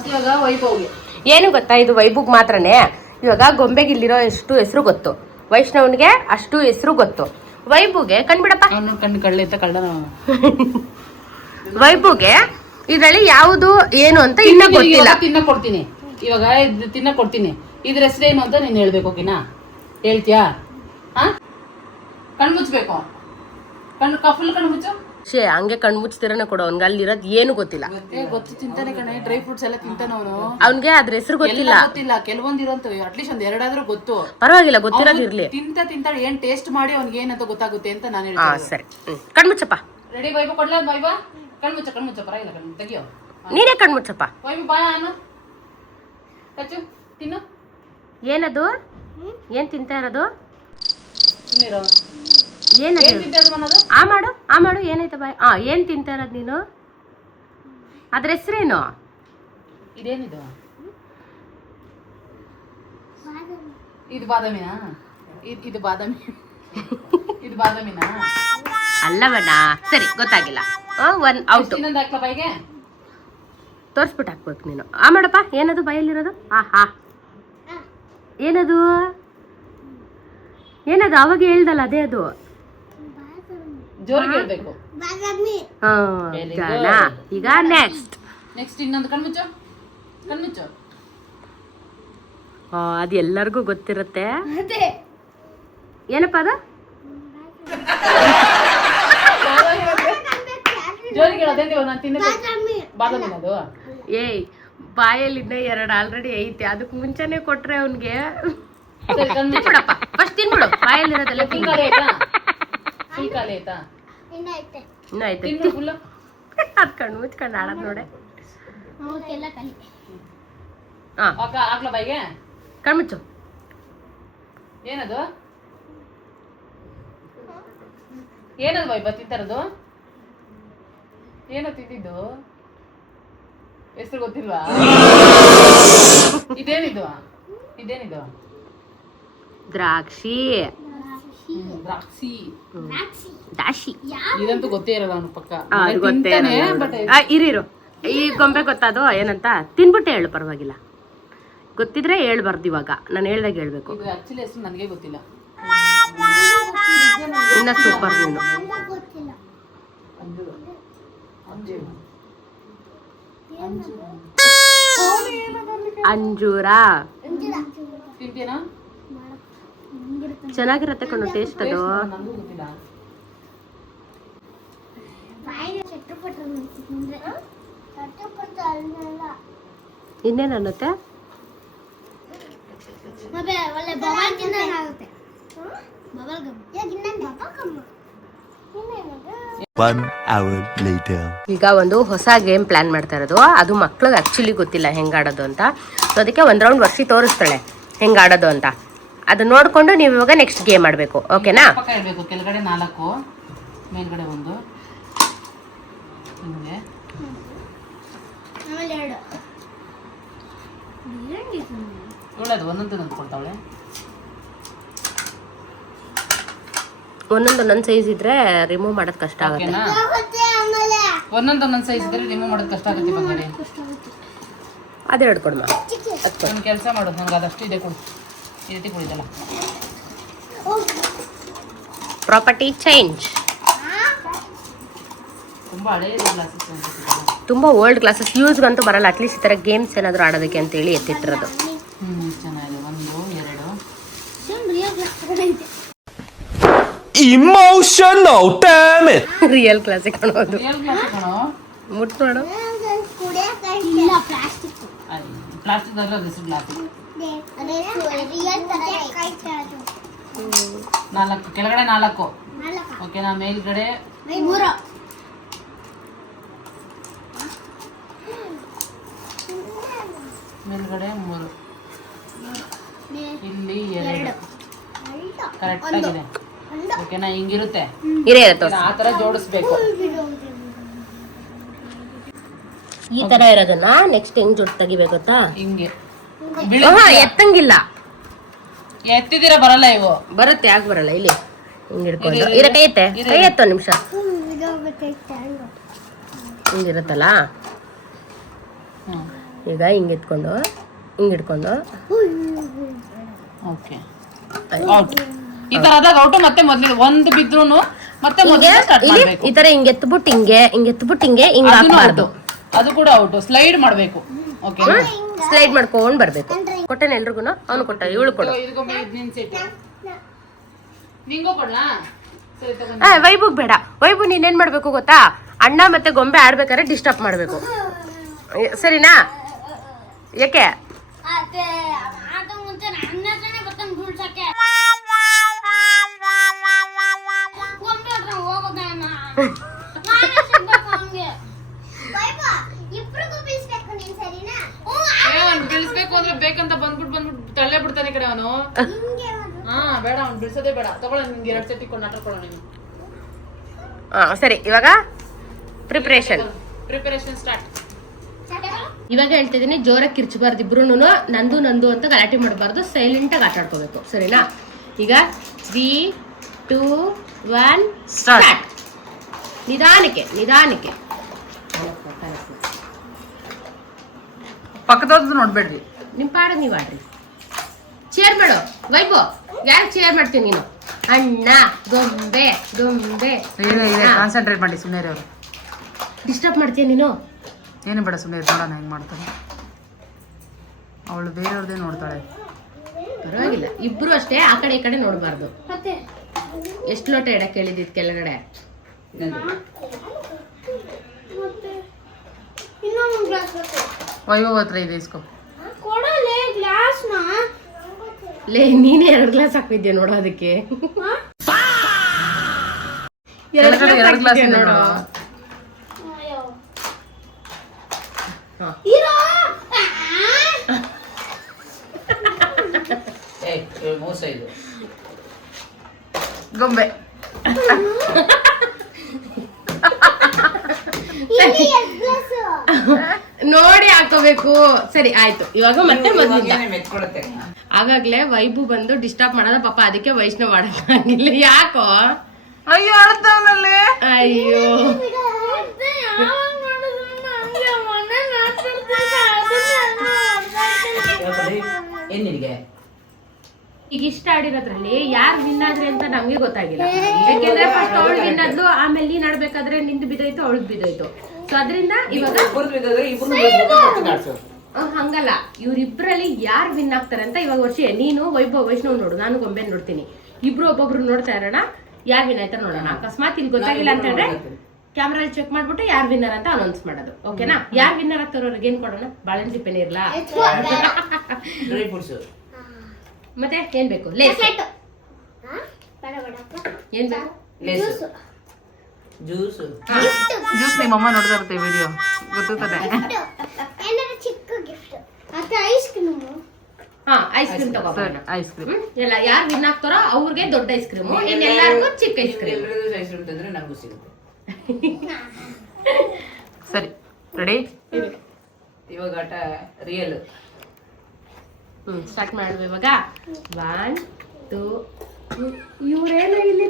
ಇವಾಗ ವೈಭವ್ಗೆ ಏನು ಗೊತ್ತಾ, ಇದು ವೈಭುಗ್ ಮಾತ್ರನೇ. ಇವಾಗ ಗೊಂಬೆಗೆ ಇಲ್ಲಿರೋ ಎಷ್ಟು ಹೆಸರು ಗೊತ್ತು, ವೈಷ್ಣವನ್ಗೆ ಅಷ್ಟು ಹೆಸರು ಗೊತ್ತು. ವೈಭುಗೆ ಕಣ್ಬಿಡಪ್ಪ, ಅವನು ಕಣ್ಣು ಕಳ್ಳೆ ಅಂತ ಕಳ್ಳ. ವೈಭುಗೆ ಇದ್ರಲ್ಲಿ ಯಾವುದು ಏನು ಅಂತ ಇನ್ನ ಗೊತ್ತಿಲ್ಲ. ತಿನ್ನ ಕೊಡ್ತೀನಿ. ಇವಾಗ ಇದು ತಿನ್ನ ಕೊಡ್ತೀನಿ. ಇದ್ರ ಹೆಸರೇನು ಅಂತ ನೀನ್ ಹೇಳ್ಬೇಕು. ಓಕೆನಾ? ಹೇಳ್ತೀಯಾ? ಹಾ, ಕಣ್ಣು ಮುಚ್ಬೇಕು. ಫುಲ್ ಕಣ್ಣು ಮುಚ್ಚು. ಹಂಗೆ ಕಣ್ ಮುಚ್ತಿರನೆ ಕೊಡು ಅವ್ನ್ಗೆ, ಅಲ್ಲಿರೋದ್ ಏನು ಗೊತ್ತಿಲ್ಲ. ಗೊತ್ತು, ತಿಂತಾನೆ ಕಣೆ. ಡ್ರೈ ಫ್ರೂಟ್ಸ್ ಎಲ್ಲ ತಿಂತಾನೆ ಅವನು. ಅವ್ನ್ಗೆ ಅದ್ರ ಹೆಸರು ಗೊತ್ತಿಲ್ಲ. ಗೊತ್ತಿಲ್ಲ, ಕೆಲವೊಂದಿರೋಂತ ಅಟ್ಲೀಸ್ಟ್ ಒಂದ್ ಎರಡಾದ್ರೂ ಗೊತ್ತು. ಪರವಾಗಿಲ್ಲ, ಗೊತ್ತಿರೋದಿರ್ಲಿ. ತಿಂತ ಏನ್ ಟೇಸ್ಟ್ ಮಾಡಿ ಅವ್ನಿಗೆ ಏನಂತ ಗೊತ್ತಾಗುತ್ತೆ ಅಂತ ನಾನು ಹಾ ಹೇಳ್ತೀನಿ. ಸರಿ, ಕಣ್ ಮುಚ್ಚಪ್ಪ. ರೆಡಿ ವೈಭವ್? ಕೊಡ್ಲಾ ವೈಭವ್? ಕಣ್ಣು ಮುಚ್ಚ ಪರವಾಗಿಲ್ಲ, ಕಣ್ಣು ತೆಗಿಯೋ. ನೀನೇ ಕಣ್ ಮುಚ್ಚಪ್ಪ. ವೈಭವ್ ಬಾಯ ಅನ್ನು ಕಚ್ಚು, ತಿನ್ನು. ಏನದು? ಏನ್ ತಿಂತ ಇರೋದು? ಸುಮ್ಮನಿರೋ. ಏನದು? ಏನ್ ತಿಂತ ಅನ್ನೋದು? ಆ ಮಾಡು, ಏನಾಯ್ತ ಬಾಯ್? ಏನ್ ತಿಂತ ಇರೋದು ನೀನು? ಅದ್ರ ಹೆಸರೇನು? ಇದೇನಿದು? ಇದು ಬಾದಾಮಿನಾ? ಇದು ಬಾದಾಮಿ. ಇದು ಬಾದಾಮಿನಾ? ಅಲ್ಲವಣ್ಣ, ಸರಿ ಗೊತ್ತಾಗಿಲ್ಲ. One out. ಇನ್ನೊಂದು ಹಾಕ್ಲಾ ಬಾಯಿಗೆ? ತೋರಿಸ್ಬಿಟ್ಟು ಹಾಕ್ಬೇಕು ನೀನು. ಮಾಡಪ್ಪ, ಏನದು ಬಾಯಲ್ಲಿರೋದು? ಆಹಾ, ಏನದು? ಏನದು? ಅವಾಗ ಹೇಳ್ದಲ್ಲ, ಅದೇ ಅದು. ಜೋರಿಗೆ ಹೇಳ್ಬೇಕು. Very good. ಈಗ ನೆಕ್ಸ್ಟ್ ಇನ್ನೊಂದು ಕಣ್ಮುಚ್ಚು. ಕಣ್ಮುಚ್ಚು. ಅದು ಎಲ್ಲರಿಗೂ ಗೊತ್ತಿರುತ್ತೆ. ಏನಪ್ಪ ಅದು? ಜೋರಿಗೆ ಹೇಳೋದೇನು? ನಾನು ತಿನ್ನೋದು ಬಾದಾಮಿನ ಅದು? ಏಯ್, ಬಾಯಲ್ಲಿದ್ದ 2 ಆಲ್ರೆಡಿ ಐತೆ. ಅದಕ್ಕೆ ಮುಂಚೆನೆ ಕೊಟ್ರೆ ಅವನ್ಗೆ ತಿನ್ಬಿಡಪ್ಪ. ಫಸ್ಟ್ ತಿನ್ಬಿಡು. ಬಾಯಲ್ಲಿರೋದೆಲ್ಲ ಫುಲ್ ಖಾಲಿ ಆಯ್ತಾ? ಫುಲ್ ಖಾಲಿ ಆಯ್ತಾ? ಇನ್ನೂ ಐತೆ. ತಿನ್ಬಿಡು ಫುಲ್. ಅದ್ ಕಣ್ಣು ಮುಚ್ಕೊಂಡು ಆಡೋದು ನೋಡೆ. ಹಾಕ್ಲಾ ಬಾಯಿಗೆ? ಕಣ್ಮುಚ್ಚು. ಏನದು? ಏನದು ಬಾಯ್ ತಿಂತಾರದು? ಏನೋ ತಿಂದಿದ್ದು ಹೆಸರು ಗೊತ್ತಿಲ್ವಾ? ಇದೇನಿದು? ಇದೇನಿದು? ದ್ರಾಕ್ಷಿ. ದ್ರಾಕ್ಷಿ. ದಾಶಿ. ಇದಂತೂ ಗೊತ್ತೇ ಇರಲ್ಲ ಅವನು ಪಕ್ಕ. ಅದು ಗೊತ್ತೇ ತಿಂತಾನೆ, ಇರಲ್ಲ. but ಇರಿರು, ಈ ಗೊಂಬೆ ಗೊತ್ತಾದು ಏನಂತ? ತಿನ್ಬಿಟ್ಟೆ ಹೇಳು, ಪರವಾಗಿಲ್ಲ. ಗೊತ್ತಿದ್ರೆ ಹೇಳ್ಬಾರ್ದು. ಇವಾಗ ನಾನು ಹೇಳ್ದಾಗ ಹೇಳ್ಬೇಕು. ಇದು ಆಕ್ಚುಲಿ ಹೆಸರು ನನಗೆ ಗೊತ್ತಿಲ್ಲ. ಇನ್ನ ಸೂಪರ್ ನೀನು. ಅಂಜೂರ. ತಿಂತೀನಾ? ಚೆನ್ನಾಗಿರತ್ತೆ ಕಣೋ ಟೇಸ್ಟ್ ಅದು. ನನಗೂ ಗೊತ್ತಿಲ್ಲ. ಇನ್ನೇನು ಅನ್ನತ್ತೆ? ಒಳ್ಳೆ ಬಬಲ್ ತಿನ್ನಂಗಾಗುತ್ತೆ. Bubble gum. 1 hour later. ಈಗ ಒಂದು ಹೊಸ ಗೇಮ್ ಪ್ಲಾನ್ ಮಾಡ್ತಾ ಇರೋದು. ಅದು ಮಕ್ಳಿಗೆ ಆಕ್ಚುಲಿ ಗೊತ್ತಿಲ್ಲ ಹೆಂಗ್ ಆಡೋದು ಅಂತ. ಸೊ ಅದಕ್ಕೆ ಒಂದು ರೌಂಡ್ ವರ್ಷಿ ತೋರಿಸ್ತಾಳೆ ಹೆಂಗ್ ಆಡೋದು ಅಂತ. ಅದು ನೋಡ್ಕೊಂಡು ನೀವು ಇವಾಗ ನೆಕ್ಸ್ಟ್ ಗೇಮ್ ಆಡ್ಬೇಕು. ಓಕೆನಾ? ಪಕ್ಕ ಇಡಬೇಕು. ಕೆಳಗಡೆ 4, ಮೇಲ್ಗಡೆ 1. ಹಿಂಗೆ ಒಳ್ಳೇದು. ಒಂದೊಂದು ಕೊಡ್ತಾವಳೆ. ಒಂದೊಂದೊಂದು ಸೈಜ್ ಇದ್ರೆ ರಿಮೂವ್ ಮಾಡೋದು ಕಷ್ಟ ಆಗುತ್ತೆ. ಒಂದೊಂದೊಂದೊಂದು ಸೈಜ್ ಇದ್ರೆ ರಿಮೂವ್ ಮಾಡೋದು ಕಷ್ಟ ಆಗುತ್ತೆ. ಬಂಗಾರಿ ಅದೇ ಹಿಡ್ಕೊಡ್ಮ. ಒಂದು ಕೆಲಸ ಮಾಡು, ನನಗೆ ಅದಷ್ಟು ಇದೆ ಕೊಡು. ಈ ರೀತಿ ಕೊಡಿದಲ್ಲ. Property change. ತುಂಬ ಹಳೆಯದು ಗ್ಲಾಸಸ್. ತುಂಬ ಓಲ್ಡ್ ಕ್ಲಾಸಸ್ ಯೂಸ್ಗಂತೂ ಬರಲ್ಲ. ಅಟ್ಲೀಸ್ಟ್ ಈ ಥರ ಗೇಮ್ಸ್ ಏನಾದರೂ ಆಡೋದಕ್ಕೆ ಅಂತೇಳಿ ಎತ್ತಿಟ್ಟಿರೋದು. ಚೆನ್ನಾಗಿದೆ. 1, 2. Emotional damn it. ರಿಯಲ್ ಕ್ಲಾಸಿಗೆ ಕಾಣೋದು. ರಿಯಲ್ ಗ್ಲಾಸ್ ಕಣೋ. ಮುಟ್ಟು ನೋಡು. ಪ್ಲಾಸ್ಟಿಕ್ ಅಲ್ಲ, ಅದು ಗ್ಲಾಸ್. 4 ಕೆಳಗಡೆ 4. ಓಕೆನಾ? ಮೇಲ್ಗಡೆ 3. ಮೇಲ್ಗಡೆ 3. ಇಲ್ಲಿ 2. ಕರೆಕ್ಟ್ ಆಗಿದೆ. ಓಕೆನಾ? ಹಿಂಗಿರುತ್ತೆ. ಇರುತ್ತೆ ಆ ಥರ ಜೋಡಿಸ್ಬೇಕು. ಈ ತರ ಇರೋದನ್ನ ನೆಕ್ಸ್ಟ್ ಹೆಂಗ್ ಜೋಡ್ ತೆಗಿಬೇಕು ಗೊತ್ತಾ? ಹಿಂಗೆ ಎತ್ತಂಗಿಲ್ಲ. ಎತ್ತಿದಿರ ಬರಲ್ಲ ಇವು. ಬರುತ್ತೆ. ಯಾಕೆ ಬರಲ್ಲ? ಇಲ್ಲಿ ಹಿಂಗ್ ಹಿಡ್ಕೊಂಡು ಕೈ ಎತ್ತೆ. ಕೈ ಎತ್ತು ನಿಮಿಷ. ಹಿಂಗಿರುತ್ತಲ್ಲ. ಈಗ ಹಿಂಗ್ ಎತ್ಕೊಂಡು ಹಿಂಗ್ ಹಿಡ್ಕೊಂಡು ಓಕೆ ಔಟ್. ಈ ತರ ಆದಾಗ ಔಟ್. ಮತ್ತೆ ಮೊದಲು ಒಂದು ಬಿದ್ರು ಮತ್ತೆ ಈ ತರ ಹಿಂಗ್ ಎತ್ಬಿಟ್ಟು ಹಿಂಗೆ ಹಿಂಗ್ ಹಾಕ್ಬಾರ್ದು. ಅದು ಕೂಡ ಔಟ್. ಸ್ಲೈಡ್ ಮಾಡ್ಬೇಕು. ಓಕೆ, ಸ್ಲೈಡ್ ಮಾಡ್ಕೊಂಡ್ ಬರ್ಬೇಕು. ಕೊಟ್ಟೆನ ಎಲ್ರಿಗೂ? ಅವನು ಕೊಟ್ಟ, ಇವಳು ಕೊಡು. ನಿಂಗೂ ಕೊಡ್ಲಾ? ವೈಭವ್ ಬೇಡ. ವೈಭವ್ ನೀನೇನ್ ಮಾಡ್ಬೇಕು ಗೊತ್ತಾ? ಅಣ್ಣ ಮತ್ತೆ ಗೊಂಬೆ ಆಡ್ಬೇಕಾದ್ರೆ ಡಿಸ್ಟರ್ಬ್ ಮಾಡ್ಬೇಕು. ಸರಿನಾ? ಯಾಕೆ? ಬಿಡಿಸ್ಬೇಕು ಅಂದ್ರೆ ಬೇಕಂತ ಬಂದ್ಬಿಟ್ಟು ತಳ್ಳೆ ಬಿಡ್ತಾನೆ ಕಡೆ ಅವನು. ಬೇಡ, ಅವ್ನು ಬಿಡಿಸೋದೇ ಬೇಡ. ತಗೊಳ್ಳ, ನಿಮ್ಗೆ 2 ಸೆಟ್ ಇಟ್ಕೊಂಡು ಆಟ ಕೊಡೋಣ ನೀವು. ಸರಿ, ಇವಾಗ ಪ್ರಿಪರೇಷನ್ ಸ್ಟಾರ್ಟ್. ಇವಾಗ ಹೇಳ್ತಿದ್ದೀನಿ, ಜೋರಾಗಿ ಕಿರ್ಚಬಾರ್ದು ಇಬ್ರು, ನಂದು ನಂದು ಅಂತ ಗಲಾಟೆ ಮಾಡಬಾರ್ದು, ಸೈಲೆಂಟಾಗಿ ಆಟ ಆಡ್ಕೋಬೇಕು, ಸರಿನಾ? ಈಗ 3, 2, 1 ಸ್ಟಾರ್ಟ್. ನಿಧಾನಕ್ಕೆ ನಿಧಾನಕ್ಕೆ. ಪಕ್ಕದವ್ರದ್ದು ನೋಡ್ಬೇಡ್ರಿ, ನಿಮ್ಮ ಪಾಡ ನೀವು ಆಡ್ರಿ. ಚೇರ್ ಮಾಡು ವೈಭೋ. ಯಾರು ಚೇರ್ ಮಾಡ್ತೀನಿ ನೀನು? ಅಣ್ಣ ಗೊಂಬೆ ಗೊಂಬೆ. ಕಾನ್ಸಂಟ್ರೇಟ್ ಮಾಡಿ ಸುಮ್ಮನೆ ಅವರು. ಡಿಸ್ಟರ್ಬ್ ಮಾಡ್ತೀಯ ನೀನು? ಏನು ಬೇಡ, ಸುಮ್ಮನೆ ನೋಡೋಣ ಹೆಂಗೆ ಮಾಡ್ತಾಳೆ. ಅವಳು ಬೇರೆಯವ್ರದ್ದೇ ನೋಡ್ತಾಳೆ. ಪರವಾಗಿಲ್ಲ, ಇಬ್ರು ಅಷ್ಟೇ, ಆ ಕಡೆ ಈ ಕಡೆ ನೋಡಬಾರ್ದು. ಮತ್ತೆ ಎಷ್ಟು ಲೋಟ ಇಡಕ್ಕೆ ಹೇಳಿದ್ದು ಕೆಳಗಡೆ? ಇನ್ನೊಂದು ಗ್ಲಾಸ್ ಬೇಕು. ವೈಭವ್ ಹತ್ರ ಇದೆ, ಇಸ್ಕೊ. ಕೊಡಲೇ ಗ್ಲಾಸ್ನ. ಲೇ, ನೀನೇ 2 ಗ್ಲಾಸ್ ಹಾಕಿದ್ಯಾ ನೋಡೋ ಅದಕ್ಕೆ. ಎರಡು ಗ್ಲಾಸ್ ಇದೆ ನೋಡು. ಅಯ್ಯೋ ಹಾ. ಇರೋ. ಮೋಸ ಇದು. ಗೊಂಬೆ. ಇಲ್ಲಿ ಎಷ್ಟು ಗ್ಲಾಸ್? ನೋಡಿ ಹಾಕೋಬೇಕು. ಸರಿ ಆಯ್ತು, ಇವಾಗ ಮತ್ತೆ ಮೊದಲಿಂದ. ಮೆತ್ಕೊಡುತ್ತೆ. ಆಗಾಗ್ಲೇ ವೈಭು ಬಂದು ಡಿಸ್ಟರ್ಬ್ ಮಾಡೋದ ಪಾಪ, ಅದಕ್ಕೆ ವೈಷ್ಣವ್ ಆಡಕ್ಕಾಗಿಲ್ಲ. ಯಾಕೋ? ಅಯ್ಯೋ ಅಳ್ತಾವನಲ್ಲಿ. ಅಯ್ಯೋ ಮತ್ತೆ ಯಾವಾಗ ನೋಡಿದ್ರು ನಂಗೆ ಮನೆ ಮಾತಾಡ್ತಿದ್ದೆ, ಅದನ್ನ ಏನ್ ನಿನಗೆ? ಈಗ ಇಷ್ಟ ಆಡಿರೋದ್ರಲ್ಲಿ ಯಾರು ವಿನ್ ಆದ್ರಿ ಅಂತ ನಮ್ಗೆ ಗೊತ್ತಾಗಿಲ್ಲ. ಯಾಕೆಂದ್ರೆ ಫಸ್ಟ್ ಅವಳು ವಿನ್ ಆದ್ಲು, ಆಮೇಲೆ ನೀನ್ ಆಡ್ಬೇಕಾದ್ರೆ ನಿಂದು ಬಿದ್ದೋಯ್ತು, ಅವಳಿಗೆ ಬಿದ್ದೋಯ್ತು. ಸೊ ಅದರಿಂದ ಇವಾಗ ಹಂಗಲ್ಲ, ಇವ್ರಿಬ್ರಲ್ಲಿ ಯಾರು ವಿನ್ ಆಗ್ತಾರೆ ಅಂತ ಇವಾಗ ವರ್ಷ ನೀನು ವೈಷ್ಣವ್ ನೋಡು, ನಾನು ಗೊಂಬೆ ನೋಡ್ತೀನಿ, ಇಬ್ರು ಒಬ್ಬೊಬ್ರು ನೋಡ್ತಾ ಇರೋಣ, ಯಾರು ವಿನ್ ಆಯ್ತಾರ ನೋಡೋಣ. ಅಕಸ್ಮಾತ್ ಇಲ್ಲಿ ಗೊತ್ತಾಗಿಲ್ಲ ಅಂತ ಹೇಳಿದ್ರೆ ಕ್ಯಾಮ್ರಾ ಚೆಕ್ ಮಾಡ್ಬಿಟ್ಟು ಯಾರು ವಿನ್ನರ್ ಅಂತ ಅನೌನ್ಸ್ ಮಾಡೋದು. ಓಕೆನಾ? ಯಾರು ವಿನ್ನರ್ ಆಗ್ತಾರೋ ಅವ್ರಿಗೆ ಏನ್ ಕೊಡೋಣ? ಬಾಳೆಹಣ್ಣು ಸಿಪ್ಪೆನೇ ಇರ್ಲಾ? ಮತ್ತೆ ಏನ್ ಬೇಕು? ಲೇಸ್. ಏನ್ ಬೇಕು? ಜ್ಯೂಸ್ ನಿಮ್ಮಮ್ಮ ನೋಡ್ತಾ ಇರುತ್ತೆ ವಿಡಿಯೋ, ಗೊತ್ತಿರ್ತದೆ. ಚಿಕ್ಕ ಗಿಫ್ಟ್. ಮತ್ತೆ ಐಸ್ ಕ್ರೀಮ್. ಹಾ, ಐಸ್ ಕ್ರೀಮ್ ತಗೋಬೋಣ. ಐಸ್ ಕ್ರೀಮ್ ಎಲ್ಲ ಯಾರು ವಿನ್ ಆಗ್ತಾರೋ ಅವ್ರಿಗೆ ದೊಡ್ಡ ಐಸ್ ಕ್ರೀಮು, ಇನ್ನೆಲ್ಲರಿಗೂ ಚಿಕ್ಕ ಐಸ್ ಕ್ರೀಮ್. ಐಸ್ ಕ್ರೀಮ್ ತಂದ್ರೆ ನಮಗೂ ಸಿಗುತ್ತೆ. ಸರಿ, ರೆಡಿ? ಇವಾಗ ಆಟ ರಿಯಲ್. ಸ್ಟಾರ್ಟ್ ಮಾಡುವ ಇವಾಗ. 1, 2. ಇವ್ರೇನು ಇಲ್ಲಿ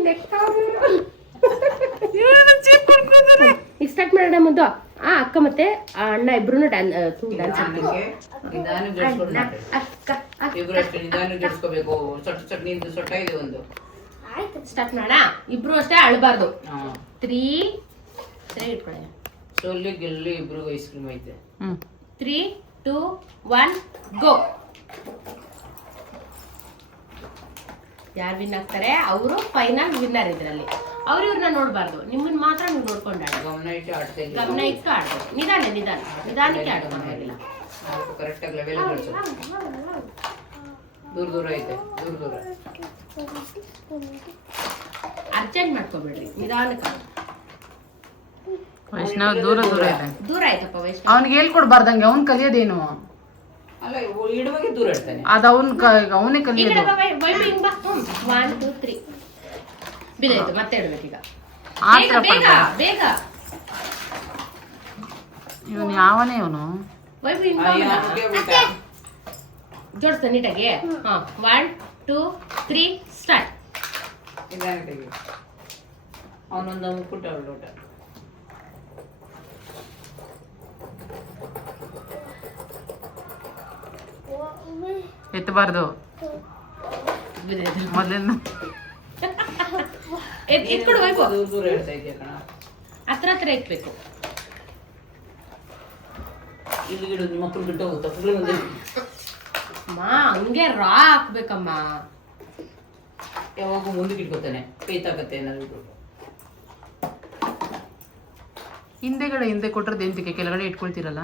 ಈಗ ಸ್ಟಾರ್ಟ್ ಮಾಡೋಣ ಮುಂದೆ. ಅಕ್ಕ ಮತ್ತೆ ಅಣ್ಣ ಇಬ್ರು ಡ್ಯಾನ್ಸ್ ಸ್ಟಾರ್ಟ್ ಮಾಡ. ಇಬ್ರು ಅಷ್ಟೇ ಅಳ್ಬಾರ್ದು. 3 ಇಟ್ಕೊಳ್ಳಿ. ಸೋಲ್ಲಿ ಗೆಲ್ಲಿ ಇಬ್ರು ಐಸ್ ಕ್ರೀಮ್ ಐತೆ. 3, 2, 1 ಗೋ. ಯಾರು ವಿನ್ ಆಗ್ತಾರೆ ಅವರು ಫೈನಲ್ ವಿನ್ನರ್. ಇದ್ರಲ್ಲಿ ಅವ್ರು ಇವ್ರನ್ನ ನೋಡ್ಬಾರ್ದು, ನಿಮ್ಮನ್ನ ಮಾತ್ರ ನೀವು ನೋಡ್ಕೊಂಡು ಆಡಿ. ಗಮನ ಇಟ್ಟು ಆಡ್ತೇವೆ, ಗಮನ ಇಟ್ಟು ಆಡ್ಬೇಕು. ನಿಧಾನಕ್ಕೆ ಆಡು, ಪರವಾಗಿಲ್ಲ. ಕರೆಕ್ಟಾಗಿ ಲೆವೆಲ್ ಕಳಿಸು. ದೂರ ಐತೆ, ದೂರ ಅರ್ಜೆಂಟ್ ಮಾಡ್ಕೋಬೇಡ್ರಿ, ನಿಧಾನಕ್ಕೆ. ವೈಷ್ಣವ್ ದೂರ ಇದೆ. ದೂರ ಆಯ್ತಪ್ಪ ವೈಷ್ಣವ್. ಅವ್ನಿಗೆ ಹೇಳ್ಕೊಡ್ಬಾರ್ದಂಗೆ, ಅವ್ನ್ ಕಲಿಯೋದೇನು? ಅಲ್ಲ, ಇಡುವಾಗೆ ದೂರ ಇಡ್ತಾನೆ. ಅದು ಅವನೇ ಕಲಿಯೋದು. 1, 2, 3 ಬಿದ್ದಾಯ್ತು. ಮತ್ತೆ ಇಡ್ಬೇಕು ಈಗ. ಬೇಗ ಇವನು ಯಾವನೇ ಇವನು? ಜೋಡಿಸ್ತ ನೀಟಾಗಿ. 1, 2, 3 ಸ್ಟಾರ್ಟ್. ಅವನೊಂದು ಮುಕ್ಕುಟ ಲೋಟ. ಎತ್ತಬಾರ್ದು ಮೊದಲಿಂದ. ಎತ್ಕೊಡು ವೈಭವ್. ದೂರ ಇಡ್ತಾ ಇದೆಯಾ ಕಣ? ಹತ್ರ ಇಟ್ಬೇಕು. ಇಲ್ಲಿ ಇಡು, ನಿಮ್ಮ ಮಕ್ಕಳು ಬಿಟ್ಟು ಹೋಗುತ್ತೆ. ಅಮ್ಮ ಹಂಗೆ ರಾ ಹಾಕ್ಬೇಕಮ್ಮ. ಯಾವಾಗ ಮುಂದಕ್ಕೆ ಇಟ್ಕೋತಾನೆ, ಕೈ ತಾಕತ್ತೆ ಏನಾದ್ರು. ಹಿಂದೆ ಕೊಟ್ಟರೆ ಎಂತಕ್ಕೆ ಕೆಳಗಡೆ ಇಟ್ಕೊಳ್ತೀರಲ್ಲ.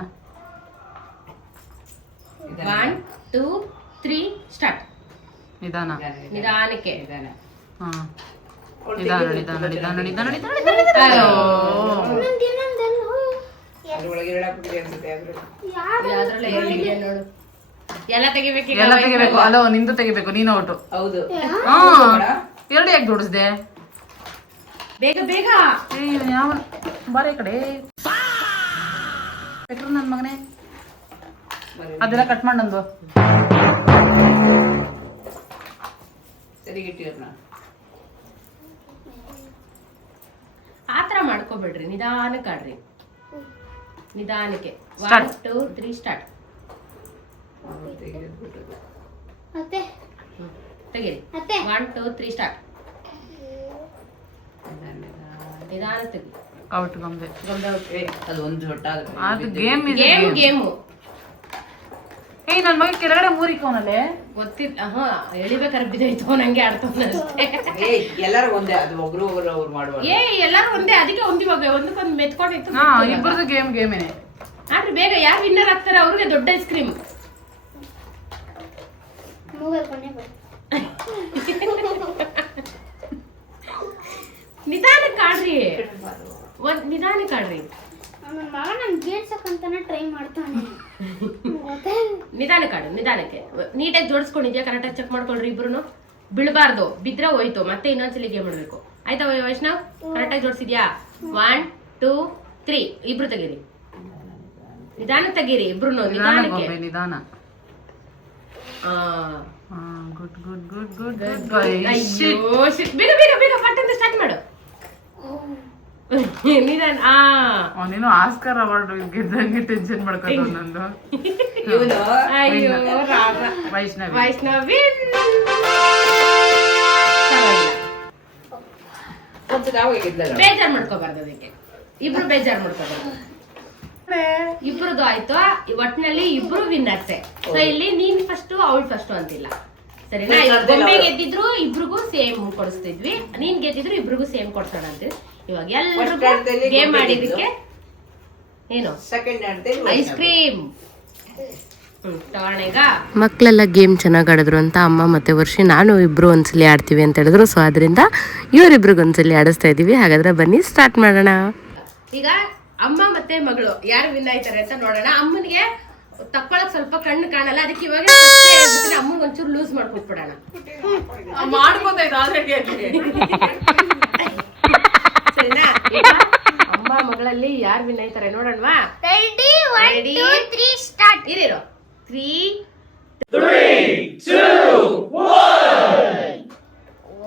1, 2, 3 ಸ್ಟಾರ್ಟ್. ನಿಧಾನಕ್ಕೆ. ಹಾ, ನಿಧಾನ. ನೋಡು, ಎಲ್ಲ ತೆಗಿಬೇಕು. ಅಲ್ಲ, ನಿಂದು ತೆಗಿಬೇಕು, ನೀನು ಔಟು. ಹೌದು. ಎರಡು ಯಾಕೆ ಜೋಡಿಸ್ದೆ? ಬೇಗ ಯಾವ ಬಾರೆ ಕಡೆ ನನ್ನ ಮಗನೇ. ಅದೆಲ್ಲ ಕಟ್ ಮಾಡಂದು ಸರಿಗಿಟ್ಟಿರ್ನ ಆತರ ಮಾಡ್ಕೋಬೇಡ್ರಿ, ನಿಧಾನಕ್ಕೆ ಆಡ್ರಿ, ನಿಧಾನಕ್ಕೆ. 1 2 3 ಸ್ಟಾರ್ಟ್. ಮತ್ತೆ ತೆಗೀರಿ. ಮತ್ತೆ 1 2 3 ಸ್ಟಾರ್ಟ್. ನಿಧಾನ ತೆಗಿ. ಔಟ್ ಗೊಂಬೆ. ಅದು ಒಂದು ಜೊಟ್ಟಾಗುತ್ತೆ. ಅದು ಗೇಮ್ ಇದೆ. ಗೇಮು. ಏಯ್ ನನ್ನ ಮಗ ಕೆಳಗಡೆ ಮೂರಿಕೋನಲ್ಲೇ ಗೊತ್ತಿಲ್ಲ. ಎಳಿಬೇಕಾದ್ರೆ ಬಿದ್ದೈತು, ನಂಗೆ ಆಡ್ತಾನೆ ಅಷ್ಟೇ. ಎಲ್ಲರೂ ಒಂದೇ, ಅದು ಒಬ್ರು ಅವ್ರು ಮಾಡುವ. ಎಲ್ಲಾರು ಒಂದೇ, ಅದಕ್ಕೆ ಇವಾಗ ಒಂದಕ್ಕೊಂದು ಮೆತ್ಕೊಂಡಿತ್ತು. ಇಬ್ಬರದು ಗೇಮೇನೆ. ಆದ್ರೆ ಬೇಗ ಯಾರು ವಿನ್ನರ್ ಆಗ್ತಾರೆ ಅವ್ರಿಗೆ ದೊಡ್ಡ ಐಸ್ ಕ್ರೀಮ್. ನಿಧಾನಕ್ಕೆ ಆಡ್ರಿ, ನಿಧಾನಕ್ಕೆ ಆಡ್ರಿ. ನನ್ನ ಮಗ ನಾನು ಗೇಡ್ಸಕ್ಕಂತಾನೆ ಟ್ರೈ ಮಾಡ್ತಾನೆ. ನಿಧಾನಕ್ಕೆ ಆಡು, ನಿಧಾನಕ್ಕೆ. ನೀಟಾಗಿ ಜೋಡಿಸ್ಕೊಂಡಿದ್ಯಾ, ಕರೆಕ್ಟಾಗಿ ಚೆಕ್ ಮಾಡ್ಕೊಳ್ರಿ ಇಬ್ರು. ಬೀಳ್ಬಾರ್ದು, ಬಿದ್ರೆ ಹೋಯ್ತು, ಮತ್ತೆ ಇನ್ನೊಂದ್ಸಲಿ ಗೇಮ್ ಮಾಡ್ಬೇಕು. ಆಯ್ತಾ ವೈಷ್ಣವ್? ಕರೆಕ್ಟಾಗಿ ಜೋಡಿಸಿದ್ಯಾ? 1 2 3 ಇಬ್ರು ತೆಗೀರಿ. ನಿಧಾನ ತೆಗೀರಿ ಇಬ್ರು, ನಿಧಾನಕ್ಕೆ. ನಿಧಾನ. Good good good good good. ಅಯ್ಯೋ ಬೇಗ ಬೇಗ ಬೇಗ ಪಟ್ಟಂತ ಸ್ಟಾರ್ಟ್ ಮಾಡು. ನಿಧಾನ. ನೀನು ಆಸ್ಕರ್ ಅವಾರ್ಡ್ ಗೆದ್ದಂಗೆ ಟೆನ್ಷನ್ ಮಾಡ್ಕೊಂಡು ನಂದು. ಅಯ್ಯೋ ರಾಮ. ವೈಷ್ಣವಿ ಬೇಜಾರ್ ಮಾಡ್ಕೋಬಾರ್ದು, ಅದಕ್ಕೆ ಇಬ್ರು ಬೇಜಾರ್ ಮಾಡ್ಕೋಬಾರ್ದು. ಇಬ್ರದ್ದು ಆಯ್ತು. ಒಟ್ಟಿನಲ್ಲಿ ಇಬ್ರು ವಿನ್ನರ್ಸೆ. ಸೊ ಇಲ್ಲಿ ನೀನ್ ಫಸ್ಟ್ ಅವಳು ಫಸ್ಟ್ ಅಂತಿಲ್ಲ, ಸರಿನಾ? ಗೊಂಬೆ ಗೆದ್ದಿದ್ರು ಇಬ್ರಿಗೂ ಸೇಮ್ ಕೊಡಿಸ್ತಿದ್ವಿ, ನೀನ್ ಗೆದ್ದಿದ್ರು ಇಬ್ರಿಗೂ ಸೇಮ್ ಕೊಡ್ಸೋಣ ಅಂತೀವಿ. ಇವಾಗ ಎಲ್ಲರಿಗೂ ಗೇಮ್ ಮಾಡಿದಕ್ಕೆ ಏನು ಐಸ್ ಕ್ರೀಮ್ ತಗೊಳ್ಳೇಗ. ಮಕ್ಕಳೆಲ್ಲ ಗೇಮ್ ಚೆನ್ನಾಗಿ ಆಡಿದ್ರು ಅಂತ ಅಮ್ಮ ಮತ್ತು ವರ್ಷಿ ನಾನು ಇಬ್ಬರು ಒಂದ್ಸಲಿ ಆಡ್ತೀವಿ ಅಂತ ಹೇಳಿದ್ರು. ಸೊ ಅದರಿಂದ ಇವರಿಬ್ರಿಗೆ ಒಂದ್ಸಲಿ ಆಡಿಸ್ತಾ ಇದ್ದೀವಿ. ಹಾಗಾದ್ರೆ ಬನ್ನಿ ಸ್ಟಾರ್ಟ್ ಮಾಡೋಣ. ಈಗ ಅಮ್ಮ ಮತ್ತೆ ಮಗಳು ಯಾರು ವಿನ್ ಆಯ್ತಾರೆ ಅಂತ ನೋಡೋಣ. ಅಮ್ಮನಿಗೆ ತಕ್ಕೊಳಕ್ ಸ್ವಲ್ಪ ಕಣ್ಣು ಕಾಣಲ್ಲ, ಅದಕ್ಕೆ ಇವಾಗ ಅಮ್ಮನಿಗೆ ಒಂಚೂರು ಲೂಸ್ ಮಾಡ್ಕೊಟ್ಬಿಡೋಣ. ಸರಿನಾ? ಅಮ್ಮ ಮಗಳಲ್ಲಿ ಯಾರು ವಿನ್ ಆಯ್ತಾರೆ ನೋಡೋಣವಾ? Ready 1 2 3 start. ಇರಿರೋ 3 2 1.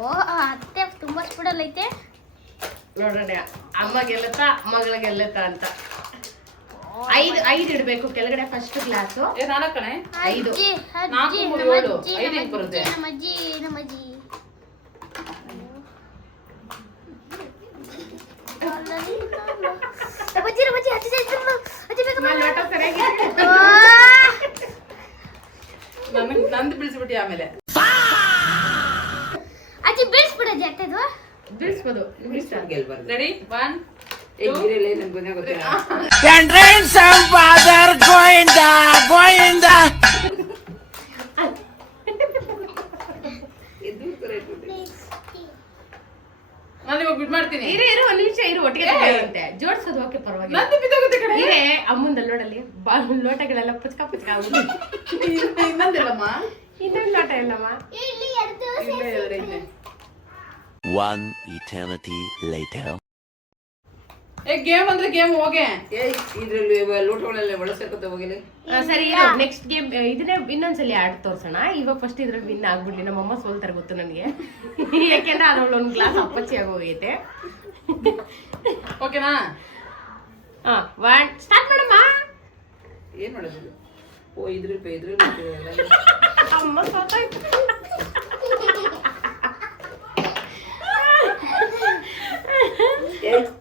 ಓ ಅತ್ತೆ ತುಂಬಾ ಸ್ಪೀಡಲ್ಲಿ ಐತೆ. ನೋಡೋಣ ಅಮ್ಮ ಗೆಲ್ಲತ್ತಾ ಮಗಳ ಗೆಲ್ಲತ್ತಾ ಅಂತ. 5 ಇಡ್ಬೇಕು ಕೆಳಗಡೆ ಫಸ್ಟ್ ಗ್ಲಾಸು. 5 ನಮ್ಮಜ್ಜಿ ನಂದು ಬಿಡಿಸ್ಬಿಟ್ಟಿ ಆಮೇಲೆ ಅಜ್ಜಿ ಬೀಳ್ಸ್ಬಿಡಜ್ಜಿ ಅಟ್ಟೆದು ಬೀಳ್ಸ್ಬೋದು. ರೆಡಿ 1 ನಾನು ಬಿಡ್ ಮಾಡ್ತೀನಿ. ಇರು ಒಂದ್ ನಿಮಿಷ ಇರು, ಒಟ್ಟಿಗೆ ತೆಗೆಯುವಂತೆ ಜೋಡ್ಸೋದು. ಓಕೆ ಪರವಾಗಿಲ್ಲ. ಇರೇ ಅಮ್ಮಂದ ಲೋಟಲ್ಲಿ ಲೋಟಗಳೆಲ್ಲ ಪುಚ್ಕ ಪುಚ್ಕ ಇನ್ನೊಂದಿಲ್ಲಮ್ಮ, ಇನ್ನೊಂದು ಲೋಟ ಇಲ್ಲಮ್ಮ. One eternity later. ಗೇಮ್ ಅಂದ್ರೆ ಗೇಮ್ ಹೋಗೆ. ಇದ್ರಲ್ಲಿ ಲೋಟಗಳೆಲ್ಲ ಒಳಸರ್ಕೊತ ಹೋಗಿಲ್ಲ. ಸರಿ ನೆಕ್ಸ್ಟ್ ಗೇಮ್ ಇದನ್ನೇ ಇನ್ನೊಂದ್ಸಲಿ ಆಡ್ ತೋರ್ಸೋಣ. ಇವಾಗ ಫಸ್ಟ್ ಇದ್ರಲ್ಲಿ ವಿನ್ ಆಗ್ಬಿಡ್ಲಿ. ನಮ್ಮಮ್ಮ ಸೋಲ್ತಾರೆ ಗೊತ್ತು ನನಗೆ, ಯಾಕೆಂದ್ರೆ ಅದ್ರಲ್ಲಿ ಒಂದು ಗ್ಲಾಸ್ ಅಪ್ಪಚ್ಚಿ ಆಗೋಗೈತೆ. ಓಕೆನಾ? 1 ಸ್ಟಾರ್ಟ್ ಮಾಡಮ್ಮ. ಏನ್ ಮಾಡೋದು? ಓ ಇದ್ರಲ್ಲಿ ಅಮ್ಮ ಸೋತಾಯ್ತು.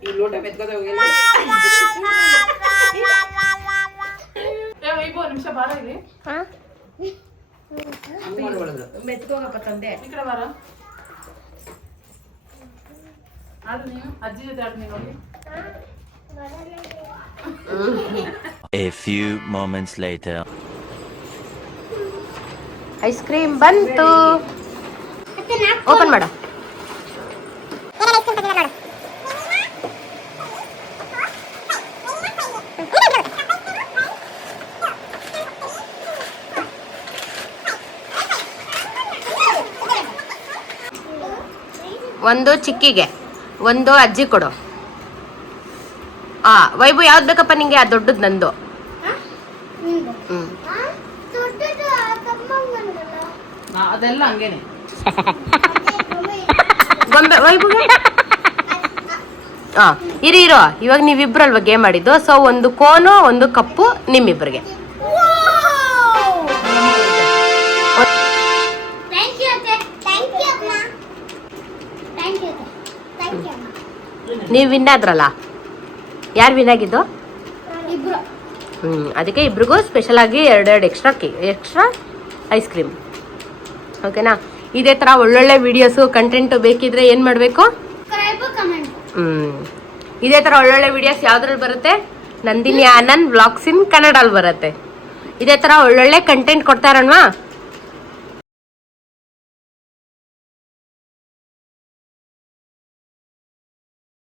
ಈ ಲೋಟ ಮೆತ್ಕೋತ ಹೋಗಿಲ್ಲ. ನಿಮಿಷ ಬಾರ ಇಲ್ಲಿ ಮೆತ್ಕೋಗಪ್ಪ ತಂದೆ. ಈ ಕಡೆ ಬಾರ. ಆಡು ನೀನು ಅಜ್ಜಿ ಜೊತೆ ಆಡು ನೀನು. A few moments later. Ice cream ಬಂತು. ಓಪನ್ ಮಾಡ. ಒಂದು ಚಿಕ್ಕಿಗೆ, ಒಂದು ಅಜ್ಜಿ ಕೊಡು. ವೈಭು ಯಾವ್ದು ಬೇಕಪ್ಪ ನಿಂಗೆ? ಆ ದೊಡ್ಡದು ನಂದು. ಅಮ್ಮಂದು ಹ್ಮ್ ದೊಡ್ಡದು ತಮ್ಮಂಗಂದಲ್ಲ ಅದೆಲ್ಲ ಹಂಗೇನೆ. ಗೊಂಬೆ ವೈಭವ್ಗೆ ಹಾ ಇರೋ ಇವಾಗ ನೀವಿಬ್ರಲ್ವಾ ಗೇಮ್ ಆಡಿದ್ದು. ಸೊ ಒಂದು ಕೋನು ಒಂದು ಕಪ್ಪು ನಿಮ್ಮಿಬ್ರಿಗೆ. ಥ್ಯಾಂಕ್ ಯು ಅತ್ತೆ. ಥ್ಯಾಂಕ್ ಯು ಅಮ್ಮ. ಥ್ಯಾಂಕ್ ಯು ಅತ್ತೆ. ಥ್ಯಾಂಕ್ ಯು ಅಮ್ಮ. ನೀವು ವಿನ್ ಆದ್ರಲ್ಲ, ಯಾರು ವಿನ್ ಆಗಿದ್ದು? ಇಬ್ರು. ಅದಕ್ಕೆ ಇಬ್ರಿಗೂ ಸ್ಪೆಷಲ್ ಆಗಿ ಎರಡೆರಡು ಎಕ್ಸ್ಟ್ರಾ ಐಸ್ ಕ್ರೀಮ್. ಓಕೆನಾ? ಇದೇ ಥರ ಒಳ್ಳೊಳ್ಳೆ ವಿಡಿಯೋಸು ಕಂಟೆಂಟು ಬೇಕಿದ್ರೆ ಏನು ಮಾಡಬೇಕು? Subscribe comment. ಇದೇ ಥರ ಒಳ್ಳೊಳ್ಳೆ ವಿಡಿಯೋಸ್ ಯಾವ್ದ್ರಲ್ಲಿ ಬರುತ್ತೆ? ನಂದಿನಿ ಆನಂದ್ ವ್ಲಾಗ್ಸ್ ಇನ್ ಕನ್ನಡಲ್ಲಿ ಬರುತ್ತೆ. ಇದೇ ಥರ ಒಳ್ಳೊಳ್ಳೆ ಕಂಟೆಂಟ್ ಕೊಡ್ತಾ ಇರೋಣವಾ?